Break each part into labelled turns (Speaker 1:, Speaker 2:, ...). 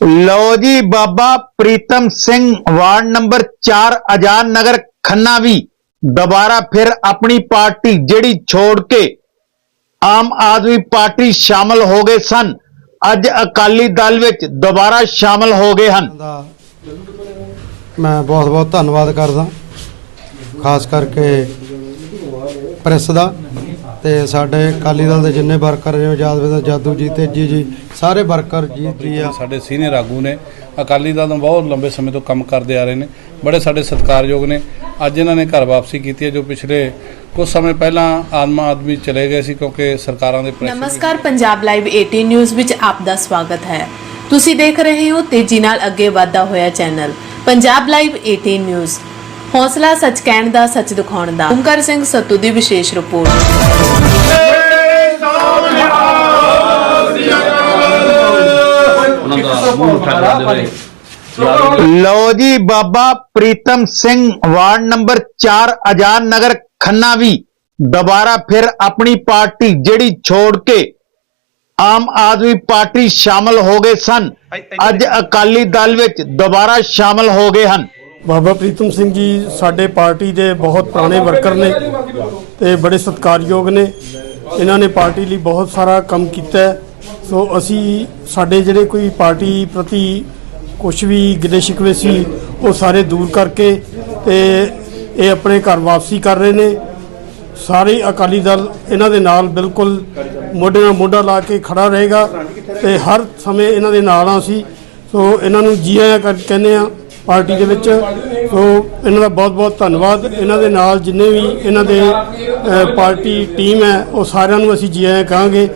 Speaker 1: ਲਓ ਜੀ, Baba Pritam Singh ward number 4 Azad Nagar, Khanna ਵੀ। ਦੁਬਾਰਾ ਫਿਰ ਆਪਣੀ ਪਾਰਟੀ ਜਿਹੜੀ ਛੋੜ ਕੇ ਆਮ ਆਦਮੀ ਪਾਰਟੀ ਸ਼ਾਮਲ ਹੋ ਗਏ ਸਨ, ਅੱਜ ਅਕਾਲੀ ਦਲ ਵਿੱਚ ਦੁਬਾਰਾ ਸ਼ਾਮਲ ਹੋ ਗਏ ਹਨ।
Speaker 2: ਮੈਂ ਬਹੁਤ ਬਹੁਤ ਧੰਨਵਾਦ ਕਰਦਾ, ਖਾਸ ਕਰਕੇ ਪ੍ਰੈਸ ਦਾ। ਤੇ ਸਾਡੇ ਅਕਾਲੀ ਦਲ ਦੇ ਜਿੰਨੇ ਵਰਕਰ ਨੇ ਆਜ਼ਾਦ ਵੇਦਾ ਜਾਦੂ ਜੀ ਤੇਜੀ ਜੀ ਸਾਰੇ ਵਰਕਰ ਜੀ ਜੀ ਆ।
Speaker 3: ਸਾਡੇ ਸੀਨੀਅਰ ਆਗੂ ਨੇ। ਅਕਾਲੀ ਦਲ ਤੋਂ ਬਹੁਤ ਲੰਬੇ ਸਮੇਂ ਤੋਂ ਕੰਮ ਕਰਦੇ ਆ ਰਹੇ ਨੇ। ਬੜੇ ਸਾਡੇ ਸਤਿਕਾਰਯੋਗ ਨੇ। ਅੱਜ ਇਹਨਾਂ ਨੇ ਘਰ ਵਾਪਸੀ ਕੀਤੀ ਹੈ ਜੋ ਪਿਛਲੇ ਕੁਝ ਸਮੇਂ ਪਹਿਲਾਂ ਆਮ ਆਦਮੀ ਚਲੇ ਗਏ ਸੀ ਕਿਉਂਕਿ ਸਰਕਾਰਾਂ ਦੇ ਪ੍ਰੈਸ਼ਰ
Speaker 4: ਨਮਸਕਾਰ ਪੰਜਾਬ ਲਾਈਵ 18 ਨਿਊਜ਼ ਵਿੱਚ ਆਪ ਦਾ ਸਵਾਗਤ ਹੈ। ਤੁਸੀਂ ਦੇਖ ਰਹੇ ਹੋ ਤੇਜ਼ੀ ਨਾਲ ਅੱਗੇ ਵਧਦਾ ਹੋਇਆ ਚੈਨਲ ਪੰਜਾਬ ਲਾਈਵ 18 ਨਿਊਜ਼ ਹੌਸਲਾ ਸੱਚ ਕਹਿਣ ਦਾ ਸੱਚ ਦਿਖਾਉਣ ਦਾ। ਓਮਕਾਰ ਸਿੰਘ ਸੱਤੂ ਦੀ ਵਿਸ਼ੇਸ਼ ਰਿਪੋਰਟ।
Speaker 1: ਲਓ ਜੀ ਬਾਬਾ ਪ੍ਰੀਤਮ ਸਿੰਘ ਵਾਰਡ ਨੰਬਰ 4 ਆਜ਼ਾਦ ਨਗਰ ਖੰਨਾ ਵੀ। ਦੁਬਾਰਾ ਫਿਰ ਆਪਣੀ ਪਾਰਟੀ ਜਿਹੜੀ ਛੋੜ ਕੇ ਆਮ ਆਦਮੀ ਪਾਰਟੀ ਸ਼ਾਮਲ ਹੋ ਗਏ ਸਨ। ਅੱਜ ਅਕਾਲੀ ਦਲ ਵਿੱਚ ਦੁਬਾਰਾ ਸ਼ਾਮਲ ਹੋ ਗਏ ਹਨ।
Speaker 5: ਬਾਬਾ ਪ੍ਰੀਤਮ ਸਿੰਘ ਜੀ ਸਾਡੇ ਪਾਰਟੀ ਦੇ ਬਹੁਤ ਪੁਰਾਣੇ ਵਰਕਰ ਨੇ ਤੇ ਬੜੇ ਸਤਿਕਾਰਯੋਗ ਨੇ। ਇਹਨਾਂ ਨੇ ਪਾਰਟੀ ਲਈ ਬਹੁਤ ਸਾਰਾ ਕੰਮ ਕੀਤਾ ਸੋ ਅਸੀਂ ਸਾਡੇ ਜਿਹੜੇ ਕੋਈ ਪਾਰਟੀ ਪ੍ਰਤੀ ਕੁਝ ਵੀ ਗਿਲੇ ਸ਼ਿਕਵੇ ਸੀ, ਉਹ ਸਾਰੇ ਦੂਰ ਕਰਕੇ ਤੇ ਇਹ ਆਪਣੇ ਘਰ ਵਾਪਸੀ ਕਰ ਰਹੇ ਨੇ। ਸਾਰੇ ਅਕਾਲੀ ਦਲ ਇਹਨਾਂ ਦੇ ਨਾਲ ਬਿਲਕੁਲ ਮੋਢੇ ਨਾਲ ਮੋਢਾ ਲਾ ਕੇ ਖੜਾ ਰਹੇਗਾ ਤੇ ਹਰ ਸਮੇਂ ਇਹਨਾਂ ਦੇ ਨਾਲ ਆ ਅਸੀਂ। ਸੋ ਇਹਨਾਂ ਨੂੰ ਜੀ ਆਇਆਂ ਕਹਿੰਦੇ ਆ। ਪਾਰਟੀ ਦੇ ਵਿੱਚ। ਸੋ ਇਹਨਾਂ ਦਾ ਬਹੁਤ ਬਹੁਤ ਧੰਨਵਾਦ। ਇਹਨਾਂ ਦੇ ਨਾਲ ਜਿੰਨੇ ਵੀ ਇਹਨਾਂ ਦੇ ਪਾਰਟੀ ਟੀਮ ਹੈ, ਉਹ ਸਾਰਿਆਂ ਨੂੰ ਅਸੀਂ ਜੀ ਆਇਆਂ ਕਹਾਂਗੇ।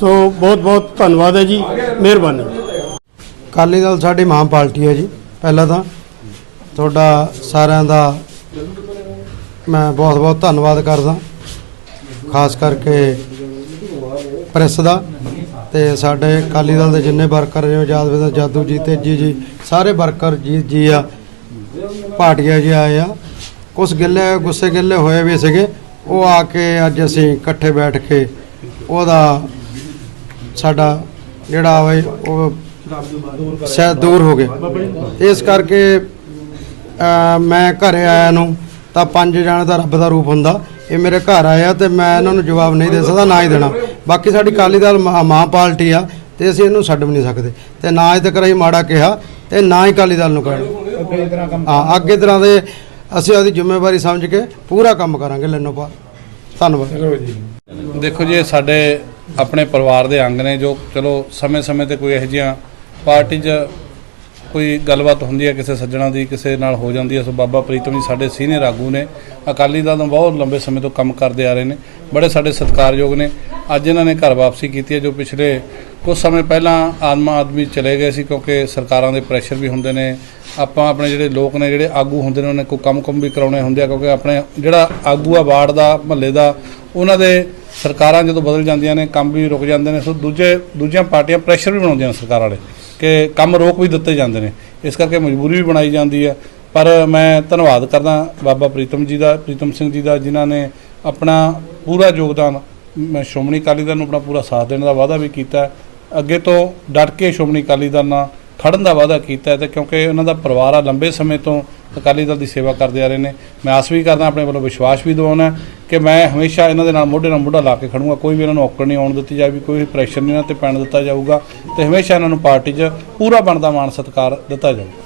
Speaker 5: ਸੋ ਬਹੁਤ ਬਹੁਤ ਧੰਨਵਾਦ ਹੈ ਜੀ। ਮਿਹਰਬਾਨੀ।
Speaker 2: ਅਕਾਲੀ ਦਲ ਸਾਡੀ ਮਾਂ ਪਾਰਟੀ ਹੈ ਜੀ, ਪਹਿਲਾਂ ਤਾਂ। ਤੁਹਾਡਾ ਸਾਰਿਆਂ ਦਾ ਮੈਂ ਬਹੁਤ ਬਹੁਤ ਧੰਨਵਾਦ ਕਰਦਾ। ਖਾਸ ਕਰਕੇ ਪ੍ਰੈਸ ਦਾ। ਤੇ ਸਾਡੇ ਅਕਾਲੀ ਦਲ ਦੇ ਜਿੰਨੇ ਵਰਕਰ ਨੇ ਆਜ਼ਾਦ ਵੇਦਾ ਜਾਦੂ ਜੀ, ਤੇਜੀ ਜੀ, ਸਾਰੇ ਵਰਕਰ ਜੀ ਜੀ ਆ, ਭਾਟੀਆ ਜੀ ਆਏ ਆ। ਕੁਝ ਗਿੱਲੇ, ਗੁੱਸੇ ਗਿੱਲੇ ਹੋਏ ਵੀ ਸੀਗੇ। ਉਹ ਆ ਕੇ ਅੱਜ ਅਸੀਂ ਇਕੱਠੇ ਬੈਠ ਕੇ ਉਹਦਾ ਸਾਡਾ ਜਿਹੜਾ ਵਾ ਉਹ ਸ਼ਾਇਦ ਦੂਰ ਹੋ ਗਿਆ ਇਸ ਕਰਕੇ ਮੈਂ ਘਰੇ ਆਇਆ ਨੂੰ ਤਾਂ ਪੰਜ ਜਾਣੇ ਦਾ ਰੱਬ ਦਾ ਰੂਪ ਹੁੰਦਾ। ਇਹ ਮੇਰੇ ਘਰ ਆਇਆ ਤੇ ਮੈਂ ਇਹਨਾਂ ਨੂੰ ਜਵਾਬ ਨਹੀਂ ਦੇ ਸਕਦਾ, ਨਾ ਹੀ ਦੇਣਾ। ਬਾਕੀ ਸਾਡੀ ਅਕਾਲੀ ਦਲ ਮਾਂ ਮਾਂ ਪਾਰਟੀ ਆ, ਤੇ ਅਸੀਂ ਇਹਨੂੰ ਛੱਡ ਵੀ ਨਹੀਂ ਸਕਦੇ। ਤੇ ਨਾ ਹੀ ਤੱਕ ਅਸੀਂ ਮਾੜਾ ਕਿਹਾ, ਤੇ ਨਾ ਹੀ ਅਕਾਲੀ ਦਲ ਨੂੰ ਕਹਿਣਾ ਹਾਂ, ਅੱਗੇ ਤਰ੍ਹਾਂ ਦੇ ਅਸੀਂ ਆਪਦੀ ਜ਼ਿੰਮੇਵਾਰੀ ਸਮਝ ਕੇ ਪੂਰਾ ਕੰਮ ਕਰਾਂਗੇ ਲੈਨੋ ਪਾ। ਧੰਨਵਾਦ।
Speaker 3: ਦੇਖੋ ਜੀ, ਇਹ ਸਾਡੇ ਆਪਣੇ ਪਰਿਵਾਰ ਦੇ ਅੰਗ ਨੇ ਜੋ ਚਲੋ ਸਮੇਂ-ਸਮੇਂ ਤੇ ਕੋਈ ਇਹੋ ਜਿਹੀਆਂ ਪਾਰਟੀ 'ਚ ਕੋਈ ਗੱਲਬਾਤ ਹੁੰਦੀ ਹੈ, ਕਿਸੇ ਸੱਜਣਾ ਦੀ, ਕਿਸੇ ਨਾਲ ਹੋ ਜਾਂਦੀ ਹੈ, ਸੋ ਬਾਬਾ ਪ੍ਰੀਤਮ ਜੀ ਸਾਡੇ ਸੀਨੀਅਰ ਆਗੂ ਨੇ, ਅਕਾਲੀ ਦਲ ਤੋਂ ਬਹੁਤ ਲੰਬੇ ਸਮੇਂ ਤੋਂ ਕੰਮ ਕਰਦੇ ਆ ਰਹੇ ਨੇ, ਬੜੇ ਸਾਡੇ ਸਤਿਕਾਰਯੋਗ ਨੇ। ਅੱਜ ਇਹਨਾਂ ਨੇ ਘਰ ਵਾਪਸੀ ਕੀਤੀ ਹੈ, ਜੋ ਪਿਛਲੇ ਕੁਝ ਸਮੇਂ ਪਹਿਲਾਂ ਆਮ ਆਦਮੀ ਚਲੇ ਗਏ ਸੀ, ਕਿਉਂਕਿ ਸਰਕਾਰਾਂ ਦੇ ਪ੍ਰੈਸ਼ਰ ਵੀ ਹੁੰਦੇ ਨੇ। ਆਪਾਂ ਆਪਣੇ ਜਿਹੜੇ ਲੋਕ ਨੇ, ਜਿਹੜੇ ਆਗੂ ਹੁੰਦੇ ਨੇ, ਉਹਨਾਂ ਨੇ ਕੋਈ ਕੰਮ-ਕੁਮ ਵੀ ਕਰਾਉਣੇ ਹੁੰਦੇ ਆ, ਕਿਉਂਕਿ ਆਪਣੇ ਜਿਹੜਾ ਆਗੂ ਆ, ਵਾਰਡ ਦਾ, ਮਹੱਲੇ ਦਾ, ਉਹਨਾਂ ਦੇ ਸਰਕਾਰਾਂ ਜਦੋਂ ਬਦਲ ਜਾਂਦੀਆਂ ਨੇ, ਕੰਮ ਵੀ ਰੁਕ ਜਾਂਦੇ ਨੇ, ਸੋ ਦੂਜੇ, ਦੂਜੀਆਂ ਪਾਰਟੀਆਂ ਪ੍ਰੈਸ਼ਰ ਵੀ ਬਣਾਉਂਦੀਆਂ ਨੇ ਸਰਕਾਰ ਵਾਲੇ। ਕਿ ਕੰਮ ਰੋਕ ਵੀ ਦਿੱਤੇ ਜਾਂਦੇ ਨੇ। ਇਸ ਕਰਕੇ ਮਜਬੂਰੀ ਵੀ ਬਣਾਈ ਜਾਂਦੀ ਹੈ। ਪਰ ਮੈਂ ਧੰਨਵਾਦ ਕਰਦਾ ਬਾਬਾ ਪ੍ਰੀਤਮ ਜੀ ਦਾ, ਪ੍ਰੀਤਮ ਸਿੰਘ ਜੀ ਦਾ, ਜਿਨ੍ਹਾਂ ਨੇ ਆਪਣਾ ਪੂਰਾ ਯੋਗਦਾਨ, ਮੈਂ ਸ਼੍ਰੋਮਣੀ ਅਕਾਲੀ ਦਲ ਨੂੰ ਆਪਣਾ ਪੂਰਾ ਸਾਥ ਦੇਣ ਦਾ ਵਾਅਦਾ ਵੀ ਕੀਤਾ। ਅੱਗੇ ਤੋਂ ਡਟ ਕੇ ਸ਼੍ਰੋਮਣੀ ਅਕਾਲੀ ਦਲ ਨਾਲ ਖੜਨ ਦਾ ਵਾਅਦਾ ਕੀਤਾ ਹੈ ਤੇ ਕਿਉਂਕਿ ਉਹਨਾਂ ਦਾ ਪਰਿਵਾਰ ਆ, ਲੰਬੇ ਸਮੇਂ ਤੋਂ ਅਕਾਲੀ ਦਲ ਦੀ ਸੇਵਾ ਕਰਦੇ ਆ ਰਹੇ ਨੇ। ਮੈਂ ਆਸ ਵੀ ਕਰਦਾ, ਆਪਣੇ ਵੱਲੋਂ ਵਿਸ਼ਵਾਸ ਵੀ ਦਿਵਾਉਣਾ ਕਿ ਮੈਂ ਹਮੇਸ਼ਾ ਇਹਨਾਂ ਦੇ ਨਾਲ ਮੋਢੇ ਨਾਲ ਮੋਢਾ ਲਾ ਕੇ ਖੜੂੰਗਾ। ਕੋਈ ਵੀ ਇਹਨਾਂ ਨੂੰ ਔਕੜ ਨਹੀਂ ਆਉਣ ਦਿੱਤੀ ਜਾਵੇ ਕੋਈ ਪ੍ਰੈਸ਼ਰ ਨਹੀਂ ਇਹਨਾਂ ਤੇ ਪੈਣ ਦਿੱਤਾ ਜਾਊਗਾ ਤੇ ਹਮੇਸ਼ਾ ਇਹਨਾਂ ਨੂੰ ਪਾਰਟੀ 'ਚ ਪੂਰਾ ਬਣਦਾ ਮਾਣ ਸਤਿਕਾਰ ਦਿੱਤਾ ਜਾਊਗਾ।